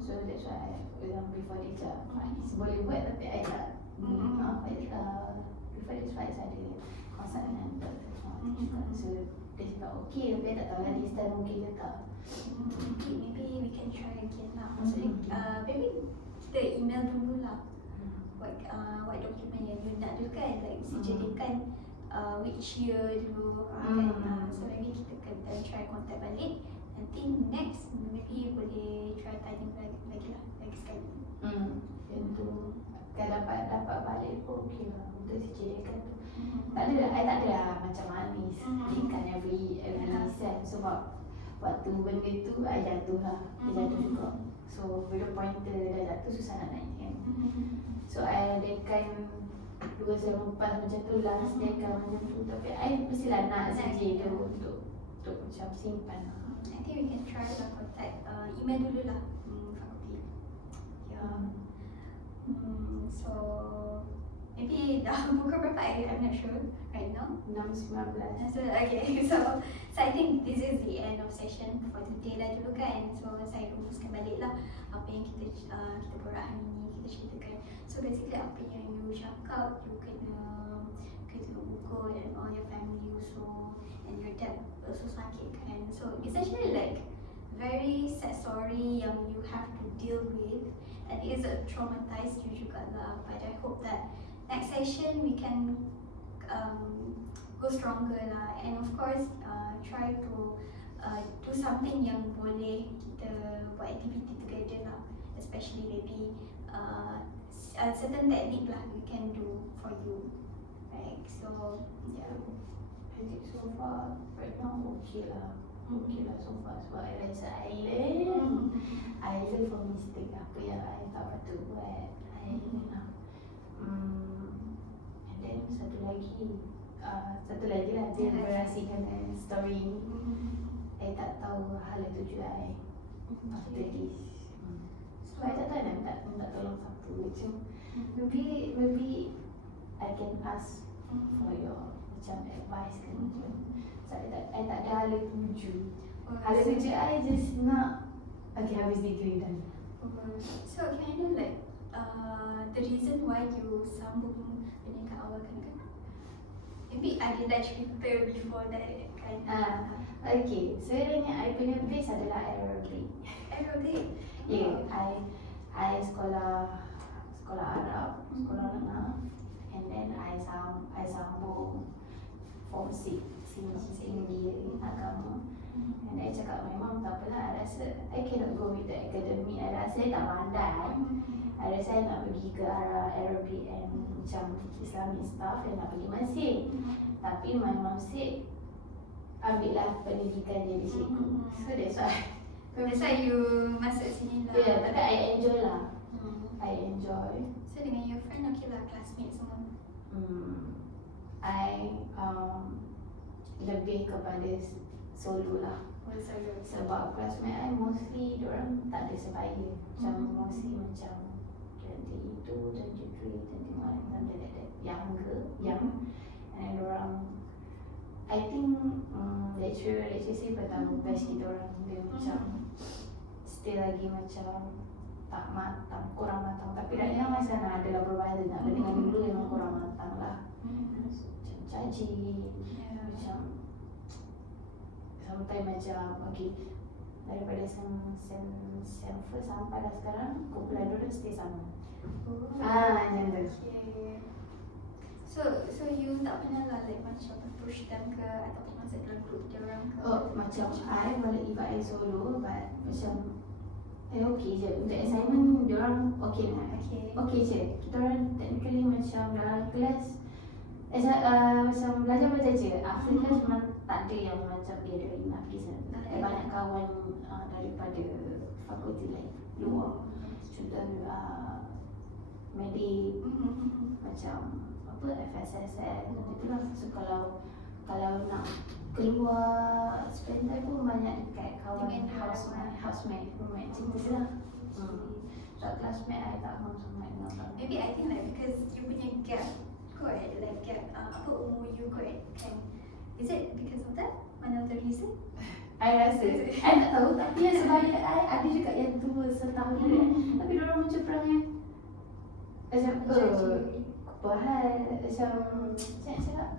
So that's why I bilang before dia cakap boleh buat tapi I tak before this fight ada consult dengan doktor juga. So dia cakap okay tapi I tak tahu lah this time mungkin ke tak. Maybe we can try again lah. Maksudnya maybe kita email dulu lah what document yang you nak tu kan, like sejadikan which year dulu kan. So maybe kita kena try contact balik. Nanti next maybe boleh try tanya lagi sekali. Yang tu kalau dapat balik pun okey lah untuk sejadikan tu. Tak ada, I tak ada lah macam manis ikan every sen sebab waktu benda tu I jatuh lah, dia jatuh juga. So bila pointer dah jatuh susah nak naik kan. So I adakan 2 lepas macam tu last dekan macam tu. Tapi I mestilah nak CJ tu untuk macam simpan lah. I think we can try lah contact email dulu lah fakulti. So maybe dah pukul berapa I'm not sure right now. 6.19. So I think this is the end of session for today lah dulu kan. So saya rumuskan balik lah apa yang kita borak hari ni, kita ceritakan. So basically apa yang you cakap, you kena tengok buku and all your family also and your dad also sakit kan. So it's actually like very sad story yang you have to deal with, and it is a traumatized you juga lah. But I hope that next session we can go stronger lah, and of course try to do something yang boleh kita buat activity together lah, especially maybe a certain technique lah we can do for you, right? So yeah. I think so far right now okay lah so far, sebab I rasa I learn from mistake apa yang I tak patut buat. I learn lah. And then satu lagi lah dia berasikan story ni. I tak tahu hala tuju I after this. So I tak tahu nak tolong siapa. Macam maybe I can ask for your macam advice kan. So I tak ada hala tuju. Hala tuju I just nak okay, habis degree done. So can I know like the reason why you sambung peningkat awal kan? Maybe ada dah cerita before that kan? Okay, sebenarnya I punya base adalah aerobic. Aerobic? Yeah, I sekolah Arab, sekolah renang, and then I sambung form 6 tinggi agama. And I cakap my mom tak apalah, I rasa I cannot go with the academy. I rasa I tak pandai. I rasa I nak pergi ke arah Arabic and macam Islamic stuff, and nak pergi masjid. Tapi my mom said ambillah pendidikan jadi cikgu. So that's why you masuk sini lah. yeah, tapi I enjoy lah. I enjoy. So dengan your friend okay lah, classmate semua? I lebih kepada solo lah. Solo. Sebab classmate I mostly diorang tak ada sebaya. Macam mostly macam 22, 23, 21, something like that. Young. And diorang I think lecturer say pertama batch kita orang dia macam still lagi macam tak matang, kurang matang. Tapi right now saya nak adalah berbeza nak dengan dulu memang kurang matang lah. Macam caci, macam sometimes macam okay, daripada sem first sampai dah sekarang kumpulan diorang stay sama. Macam tu. Okay. So you tak pernah lah like macam push them ke ataupun masuk dalam group diorang ke? Oh, macam I boleh if I solo, but macam okay je. Untuk assignment diorang okay lah. Okay je. Kita orang technically macam dalam kelas macam belajar je. After class memang tak ada yang macam gathering nak pergi sana. Banyak kawan daripada fakulti lain luar. Contoh medik, macam apa FSSN itulah. So kalau nak keluar spend time pun banyak dekat kawan housemate roommate macam tu lah. So classmate I tak faham sangat dengan. Maybe I think like because you punya gap kot, like gap apa umur you kot kan? Is it because of that? One of the reason? I rasa I tak tahu, tapi yang sebaya I ada juga yang tua setahun juga. Tapi diorang macam perangai macam apa hal, macam cakap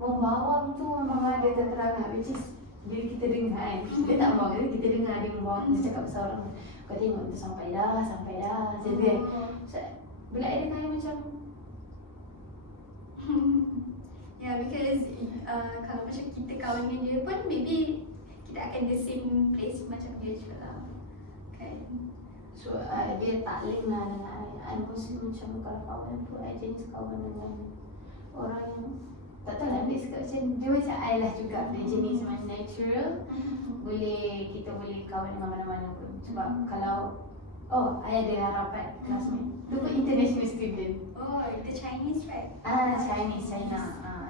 membawang tu memang ada keterangan, which is bila kita dengar kan, dia tak mahu kan, kita dengar dia membawang, dia cakap pasal orang, kau tengok tu sampai dah macam tu kan. So, bila I dengar macam yeah, because kalau macam kita kawan dengan dia pun maybe kita akan the same place macam dia juga lah kan. so dia tak link lah dengan I mostly macam kalau kawan tu I jenis kawan dengan orang yang tak tahu lah, dia cakap macam dia macam I lah juga. Dia jenis macam natural, kita boleh kawan dengan mana-mana pun. Sebab kalau I ada rapat classmate tu pun international student. Oh, the Chinese right? China.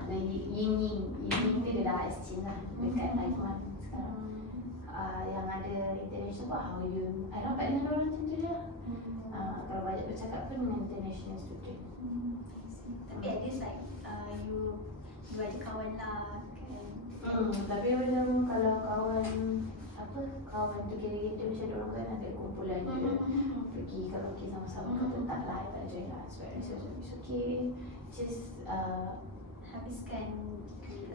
The Ying tu dia dah exchange lah dekat Taiwan sekarang. Yang ada international pun how you I rapat dengan orang macam tu je lah. Kalau banyak bercakap pun dengan international student. Tapi at least like you ada kawan lah kan. Tapi macam kalau kawan apa apa kawan together macam orang kan ada kumpulan dia pergi karaoke sama-sama kata tak lah, I tak join lah. So I rasa macam it's okay, just Habiskan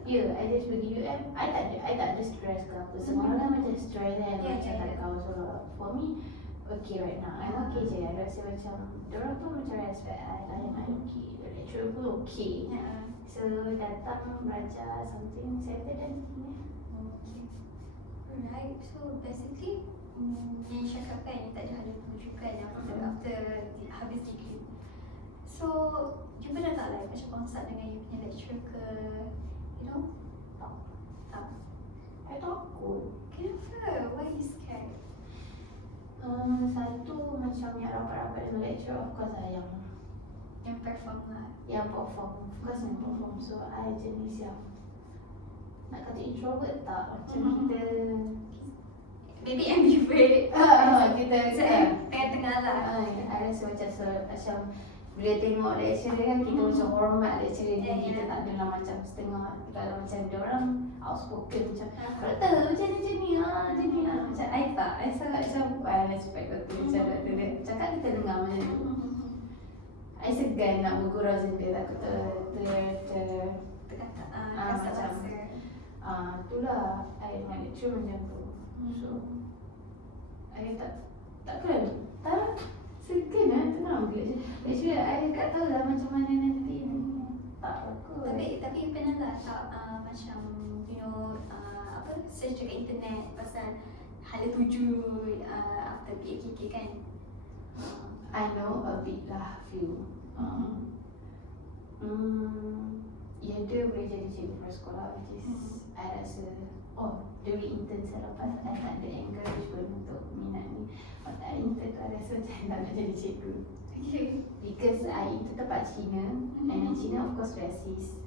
yeah, I just pergi UM. I tak ada stress ke apa. Semua orang macam stress kan, macam tak tahu. So for me, okay right now, I'm okay je. I rasa macam diorang pun macam respect I, layan I okay. The lecturer pun okay. So datang belajar something settle dan Okay. Alright, so basically yang cakap kan yang tak ada hal rujukan after habis degree. So, you pernah tak like macam consult dengan you punya lecturer ke, you know? Tak. I takut. Kenapa? Why you scared? Satu macam yang rapat-rapat dengan lecturer, of course lah Yang perform lah. yang perform, of course yang perform. So I jenis yang nak kata introvert tak, macam kita Maybe ambivert. kita Tengah-tengah lah. I rasa macam bila tengok lecturer kan, kita macam hormat lecturer dia. Kita tak adalah macam setengah, kalau macam dia orang outspoken macam doktor macam ni macam I tak, I sangat macam I respect doktor macam doktor dia cakap kita dengar macam tu. I segan nak bergurau dengan dia, takut macam itulah I dengan lecturer macam tu. So I tak segan lah, tenang je. Lecturer I tak tahu lah macam mana nanti tak takut. Tapi pernah lah tak macam you know search dekat internet pasal hala tuju after PKK kan? I know a bit lah, few. Ya dia boleh jadi cikgu prasekolah, which is I rasa during intern saya lepas I tak ada encouragement untuk minat ni. Waktu I intern tu I rasa macam I tak nak jadi cikgu. Because I intern tempat Cina, and in China of course racist.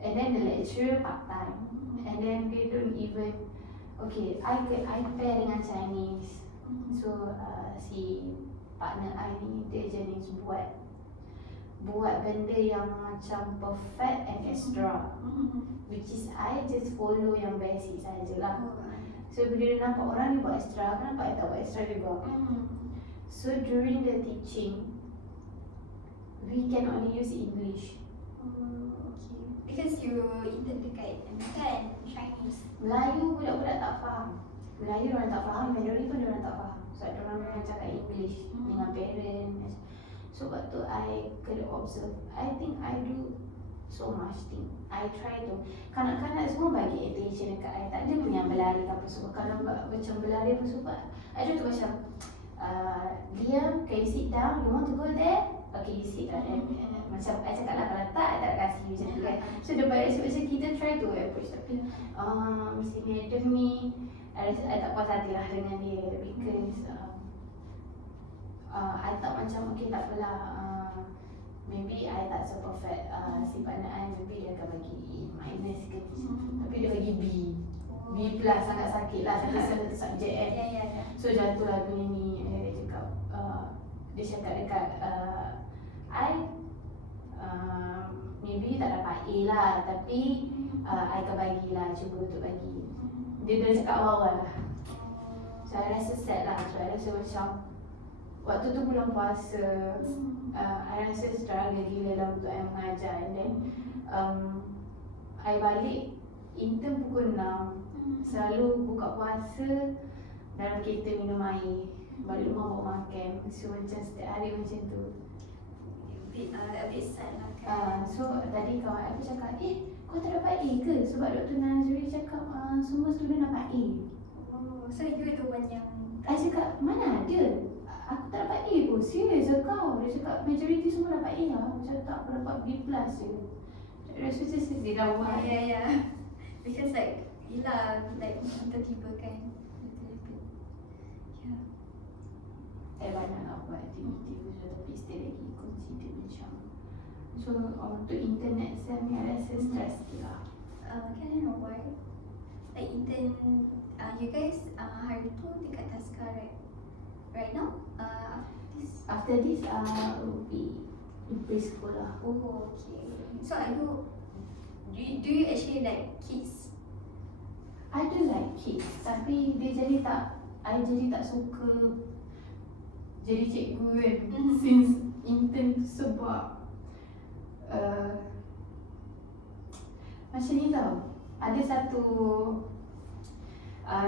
And then the lecturer part time, and then they don't even I pair dengan Chinese. So si partner I ni dia jenis buat benda yang macam perfect and extra, which is I just follow yang basic sajalah. So bila dia nampak orang ni buat extra, kenapa I tak buat extra juga? So during the teaching, we can only use English. Okay. Because you intern dekat kan Chinese. Melayu budak-budak tak faham. Melayu orang tak faham, Mandarin pun orang tak faham. So orang memang cakap English dengan parent. So waktu I kena observe, I think I do so much thing. I try to, kanak-kanak semua bagi attention dekat I. Tak ada pun yang berlari ke apa semua. Kalau macam berlari apa semua, I try to macam Liam, can you sit down? You want to go there? Okay, you sit down. Macam I cakap lah, kalau tak, I tak kasih macam tu kan. So depan dia macam kita try to approach. Tapi si madam ni I tak puas hati lah dengan dia. Because I tak macam okay tak apalah, maybe I tak so perfect. Si partner I maybe dia akan bagi minus ke tapi dia bagi B plus, sangat sakit lah satu subjek kan. So jatuh lagu ni dia cakap dekat I maybe tak dapat A lah, tapi I akan bagilah, cuba untuk bagi. Dia cakap awal-awal lah. So I rasa sad lah. So I rasa macam waktu tu bulan puasa, I rasa struggle gila lah untuk I mengajar. And then I balik intern pukul 6. Selalu buka puasa dalam kereta minum air, balik rumah bawa makan. So macam setiap hari macam tu. A bit sad lah kan. So tadi kawan aku cakap, kau tak dapat A ke? Sebab Dr. Nazri cakap semua student dapat A. So you the one yang I cakap, mana ada? Aku tak dapat A pun, serius kau? Dia cakap majority semua dapat A lah. Macam tak, aku dapat B plus je. Rasa macam sedih lah buat. Because like, yelah, like tiba-tiba kan. Banyak nak buat aktiviti tapi still lagi consider macam. So untuk internet exam ni I rasa stress sikit lah. Can I know why? Like intern, you guys hari tu dekat Taska right now? After this will be in preschool lah. Oh, okay. So are you, do you actually like kids? I do like kids, tapi dia jadi tak, I jadi tak suka jadi cikgu kan. Since intern tu sebab macam ni tau, ada satu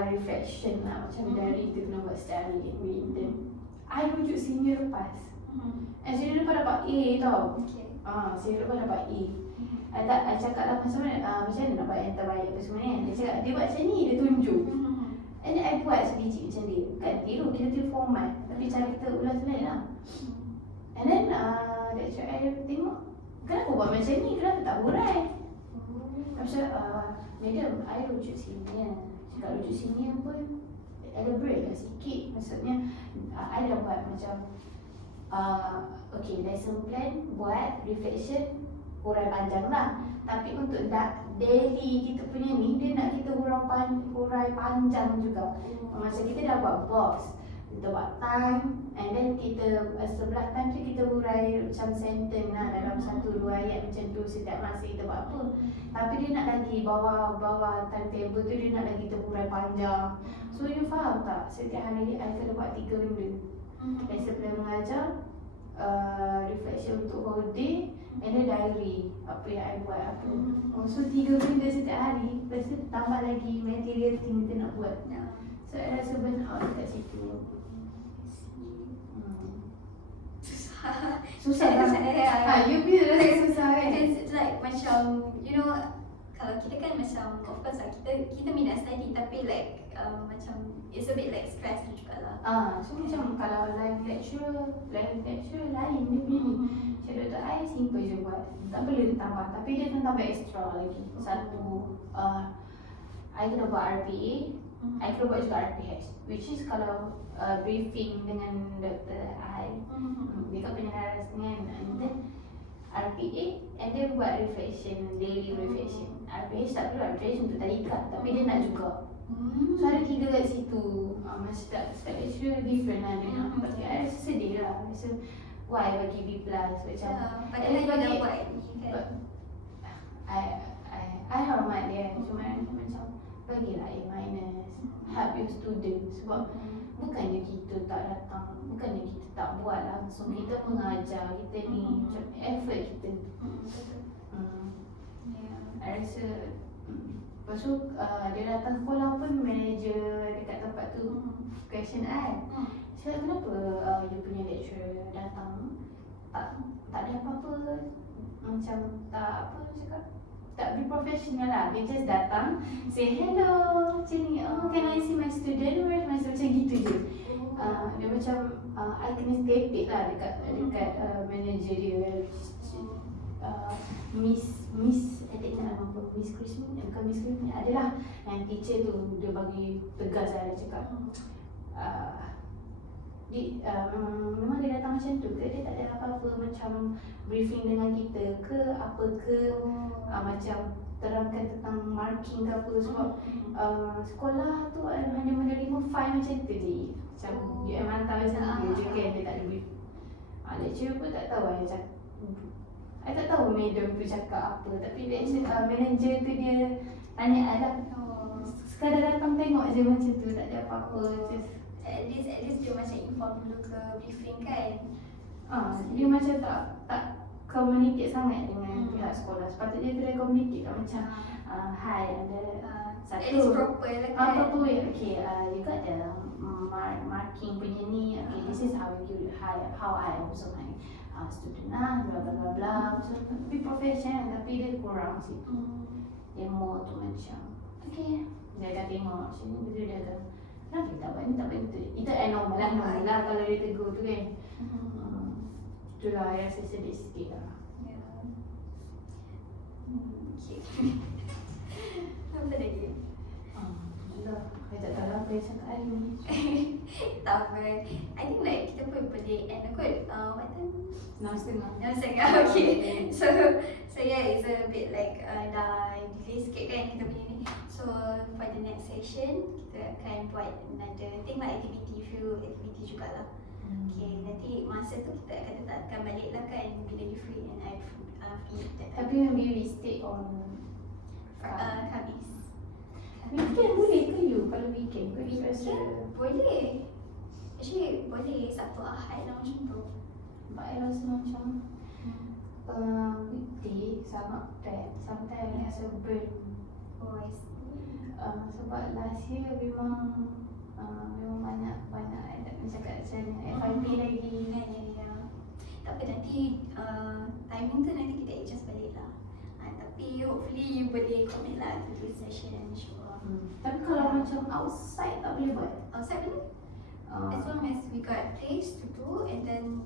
reflection lah, macam dari kita kena buat setiap hari intern. I rujuk senior lepas, and senior lepas dapat A tau. Senior lepas dapat A. I cakap lah macam mana nak buat yang terbaik apa semua kan. Dia cakap dia buat macam ni, dia tunjuk. And then I buat sebiji macam dia. Kan tiru, kita format, tapi cara kita ulas lain lah. And then lecturer I tengok, kenapa buat macam ni, kenapa tak hurai. Macam madam, I rujuk senior. Cakap rujuk senior pun elaborate lah sikit. Maksudnya I dah buat macam okay, lesson plan, buat reflection, hurai panjang lah. Tapi untuk daily kita punya ni, dia nak kita hurai panjang juga. Macam kita dah buat box, kita buat time, and then kita sebelah time tu kita hurai macam sentence lah, dalam 1-2 ayat macam tu setiap masa kita buat apa. Tapi dia nak lagi bawah timetable tu, dia nak lagi kita hurai panjang. So you faham tak, setiap hari I kena buat 3 benda. Lesson plan mengajar, reflection untuk whole day, and then diary, apa yang I buat apa. So 3 benda setiap hari. Lepas tu tambah lagi material thing kita nak buat. So I rasa burn out dekat situ. Susah lah. You feel rasa susah kan? It's like macam, you know, kalau kita kan macam, of course lah, kita minat study, tapi like macam it's a bit like stress juga lah. So macam kalau live lecture lain dia punya ni. Macam Dr. I simple je buat, tak perlu tambah, tapi dia kena tambah extra lagi. Satu, I kena buat RPA, I kena buat juga RPH, which is kalau briefing dengan Dr. I, dia kat penyelaras dengan, and then RPA, and then buat reflection, daily reflection. RPH tak perlu, RPH untuk tarikat, tapi dia nak juga. So ada 3 kat situ. Macam tak lecture different lah dia nak. Tapi I rasa sedih lah. Rasa why bagi B+, macam padahal dia dah buat ni kan. I hormat dia, cuma macam bagilah A-, help your student. Sebab bukannya kita tak datang, bukannya kita tak buat langsung. Kita mengajar, kita ni macam effort kita. I rasa lepas tu dia datang sekolah pun, manager dekat tempat tu question I, cakap kenapa you punya lecturer datang tak ada apa-apa, macam tak apa, cakap tak be professional lah. Dia just datang, say hello, macam ni, can I see my student, where's my student, macam gitu je. Dia macam I kena stepek lah dekat manager dia, Miss I tak ingat nama apa, Miss Christine, bukan Miss Christine, adalah yang teacher tu. Dia bagi tegas lah, dia cakap memang dia datang macam tu ke, dia tak ada apa-apa macam briefing dengan kita ke apa ke, macam terangkan tentang marking ke apa. Sebab sekolah tu hanya menerima file macam tu je, macam UM hantar macam tu je kan, dia tak ada brief. Lecturer pun tak tahu I tak tahu madam tu cakap apa, tapi manager tu dia tanya I lah, sekadar datang tengok je macam tu, tak ada apa-apa. Just At least dia macam inform dulu ke briefing kan. Dia macam tak communicate sangat dengan pihak sekolah. Sepatutnya dia communicate lah, macam hi, ada satu at least proper lah kan. Proper way, okay, you got the marking punya ni, okay, this is how I observe my student bla bla bla bla. So tapi professional, tapi dia kurang situ. Dia more tu macam okay, dia dah tengok macam ni, betul dia akan kenapa tak buat ni, tak buat itu. Itu normal lah kalau dia tegur tu kan. Itulah yang saya sedih sikit lah. Okay. Apa lagi? Itulah, saya tak tahu apa yang cakap hari ni. Tak apa. I think like kita pun boleh end kot. What time? 6:30. Okay. So yeah, it's a bit like dah delay sikit kan kita punya ni. So for the next session kita akan buat another thing lah, activity jugalah. Okay, nanti masa tu kita akan tetapkan balik lah kan bila you free and I free that time. Tapi maybe we stay on Khamis. Weekend boleh ke you? Kalau weekend kau express Weekend boleh. Actually boleh Sabtu Ahad lah macam tu. But I rasa macam weekday sangat bad. Sometimes I rasa burn. Oh, I see. Sebab last year memang banyak macam kat sana FYP lagi. Ya. Tak apa, nanti timing tu nanti kita adjust balik lah. Tapi hopefully you boleh commit lah to this session, insyaAllah. Tapi kalau macam outside tak boleh buat. Outside boleh? As long as we got place to do and then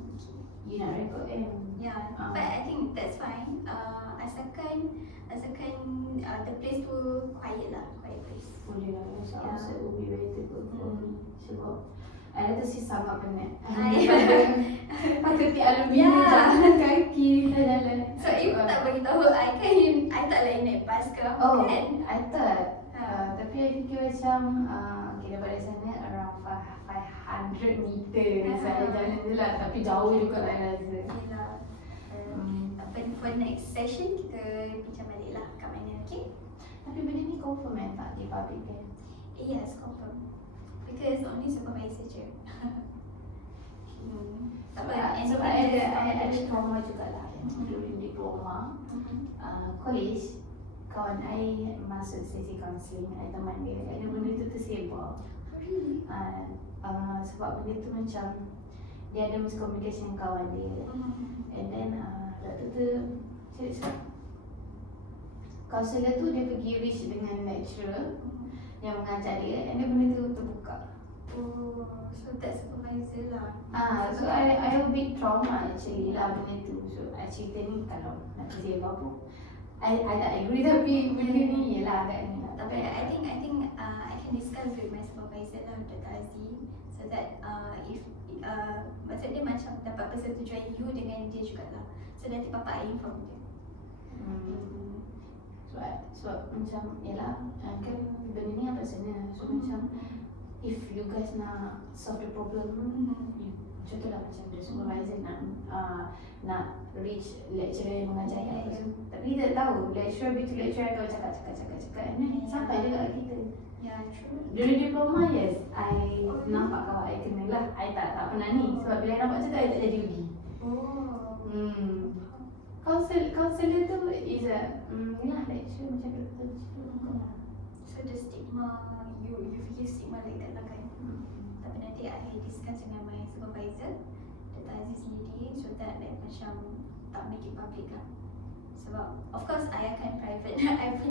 You nak record kan? yeah, but I think that's fine. Asalkan the place tu quiet lah, quiet place. Boleh lah. So Yeah. outside will be better for me. Sebab I rasa si sangat penat. Pakai ti aluminium jalan kaki jalan. So you tak bagi tahu I kan, I tak lain naik bas ke apa Oh, kan? I thought. Tapi I fikir macam okay, daripada sana around 500 meter saya jalan je lah. Tapi jauh juga lah I rasa. Yelah. Apa for next session kita bincang balik lah kat mana, okay? Tapi benda ni confirm tak di public kan? Yes, confirm. Because only supervisor je. Tak apa, Sebab I ada trauma jugalah during diploma. College, kawan I masuk sesi counselling, I teman dia. Ada benda tu tersebar. Really? Sebab benda tu macam dia ada miscommunication dengan kawan dia. And then doktor tu cakap kaunselor tu dia pergi reach dengan lecturer yang mengajar dia, and then benda tu terbuka. Oh, so that's supervisor lah. So I have a big trauma actually lah benda tu. So I cerita ni kalau nak tersebar pun I tak agree, tapi benda ni yelah agak ni lah. Tapi I think I can discuss with my supervisor lah, Dr. Azzi, so that if maksudnya macam dapat persetujuan you dengan dia jugalah. So nanti papa I inform dia. Sebab macam yelah kan benda ni apa sana. So macam if you guys nak solve the problem, contohlah macam the supervisor nak reach lecturer yang mengajar apa semua. Tapi kita tahu lecturer betul lecturer akan cakap sampai juga kat kita. Yeah, true. During diploma, yes, I nampak kawan I kena lah. I tak pernah ni. Sebab bila I nampak macam tu, I tak jadi uji. Counselor tu is a lah lecturer macam doktor. So the stigma, you fikir stigma like that lah kan? Tapi nanti I discuss dengan my supervisor, Dr. Aziz sendiri, so that like macam tak make it public lah. Sebab of course I akan private. I